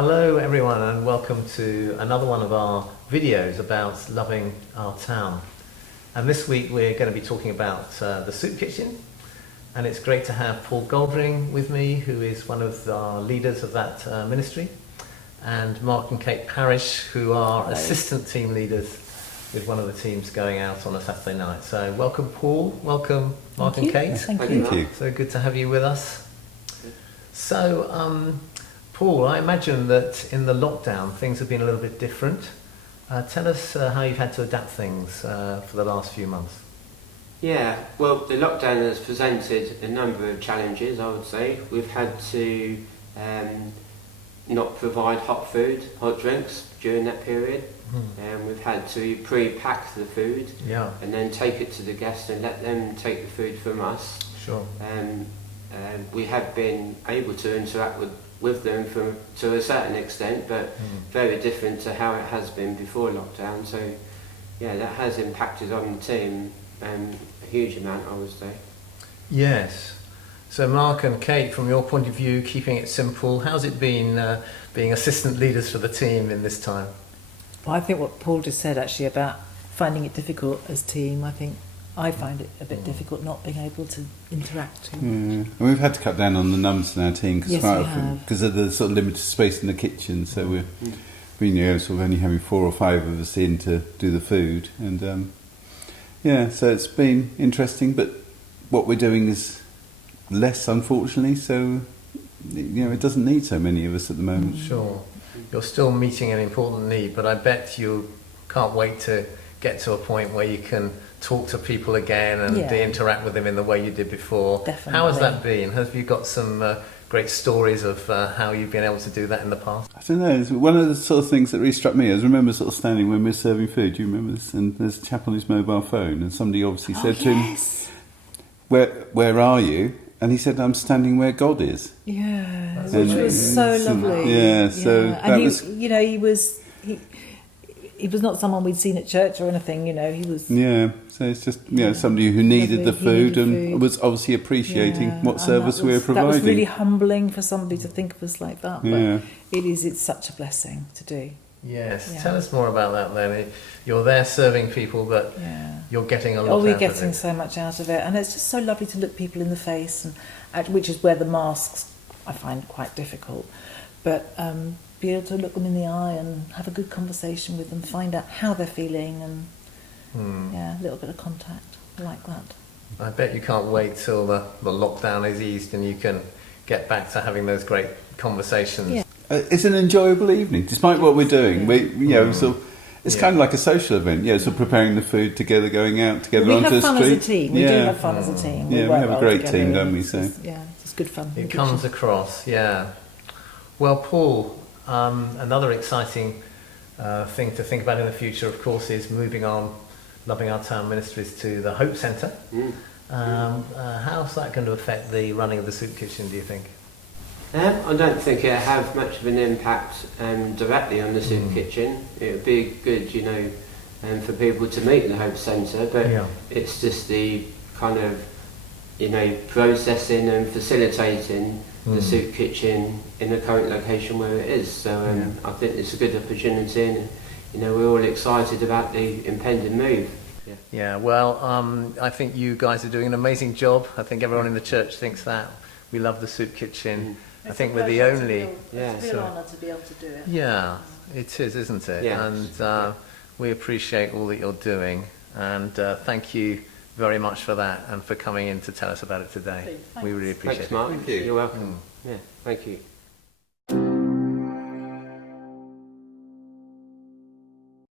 Hello everyone and welcome to another one of our videos about loving our town. And this week we're going to be talking about the Soup Kitchen, and it's great to have Paul Goldring with me, who is one of our leaders of that ministry, and Mark and Kate Parrish, who are Hello. assistant team leaders with one of the teams going out on a Saturday night. So welcome Paul, welcome Mark Thank and you. Kate. Thank Thank you. So good to have you with us. So Paul, I imagine that in the lockdown things have been a little bit different. Tell us how you've had to adapt things for the last few months. Yeah, well, the lockdown has presented a number of challenges, I would say. We've had to not provide hot food, hot drinks during that period. We've had to pre-pack the food Yeah, and then take it to the guests and let them take the food from us. sure. We have been able to interact with them to a certain extent, but very different to how it has been before lockdown. So, yeah, that has impacted on the team a huge amount, I would say. Yes. So Mark and Kate, from your point of view, keeping it simple, how's it been being assistant leaders for the team in this time? Well, I think what Paul just said actually about finding it difficult as team, I think I find it a bit difficult not being able to interact too much. And we've had to cut down on the numbers in our team Yes, we have. because of the sort of limited space in the kitchen. So we're sort of only having 4 or 5 of us in to do the food, and so it's been interesting. But what we're doing is less, unfortunately. So it doesn't need so many of us at the moment. Sure. You're still meeting an important need, but I bet you can't wait to get to a point where you can talk to people again and Yeah. interact with them in the way you did before. Definitely. How has that been? Have you got some great stories of how you've been able to do that in the past? I don't know. It's one of the sort of things that really struck me. I remember sort of standing when we were serving food. Do you remember this? And there's a chap on his mobile phone, and somebody obviously said to him, "Where are you?" And he said, "I'm standing where God is." Yeah, That's which amazing. was so lovely. Yeah, so and that he, was- he was not someone we'd seen at church or anything. He was. Yeah, so it's just somebody who needed the Lovely. He food needed and food. was obviously appreciating Yeah, what and service that we were was- providing. That was really humbling for somebody to think of us like that. But Yeah. it's such a blessing to do. Yes. Yeah. Tell us more about that then. You're there serving people, but Yeah. you're getting a lot Oh, we're out of getting it. so much out of it, and it's just so lovely to look people in the face, and which is where the masks I find quite difficult. But be able to look them in the eye and have a good conversation with them, find out how they're feeling, and a little bit of contact. I like that. I bet you can't wait till the lockdown is eased and you can get back to having those great conversations. Yeah. It's an enjoyable evening, despite what we're doing. It's Yeah. kind of like a social event. So preparing the food together, going out together We onto have the fun street. as a team. We do have fun as a team. Yeah, we work have a well great together, team, and don't we? it's So just- it's good fun. It comes across, yeah. Well, Paul, another exciting thing to think about in the future, of course, is moving on, Loving Our Town Ministries to the Hope Centre. How's that going to affect the running of the Soup Kitchen, do you think? I don't think it'll have much of an impact directly on the Soup Kitchen. It would be good, for people to meet in the Hope Centre, but Yeah. it's just the kind of, processing and facilitating the Soup Kitchen in the current location where it is. So I think it's a good opportunity, and we're all excited about the impending move. Yeah, well, I think you guys are doing an amazing job. I think everyone in the church thinks that. We love the Soup Kitchen. I think we're the only... Yeah, It's a real honour to be able to do it. Yeah, it is, isn't it? Yeah. And we appreciate all that you're doing. And thank you very much for that and for coming in to tell us about it today. Thanks. We really appreciate Thanks, Mark. Thank you. You're welcome. Yeah, thank you.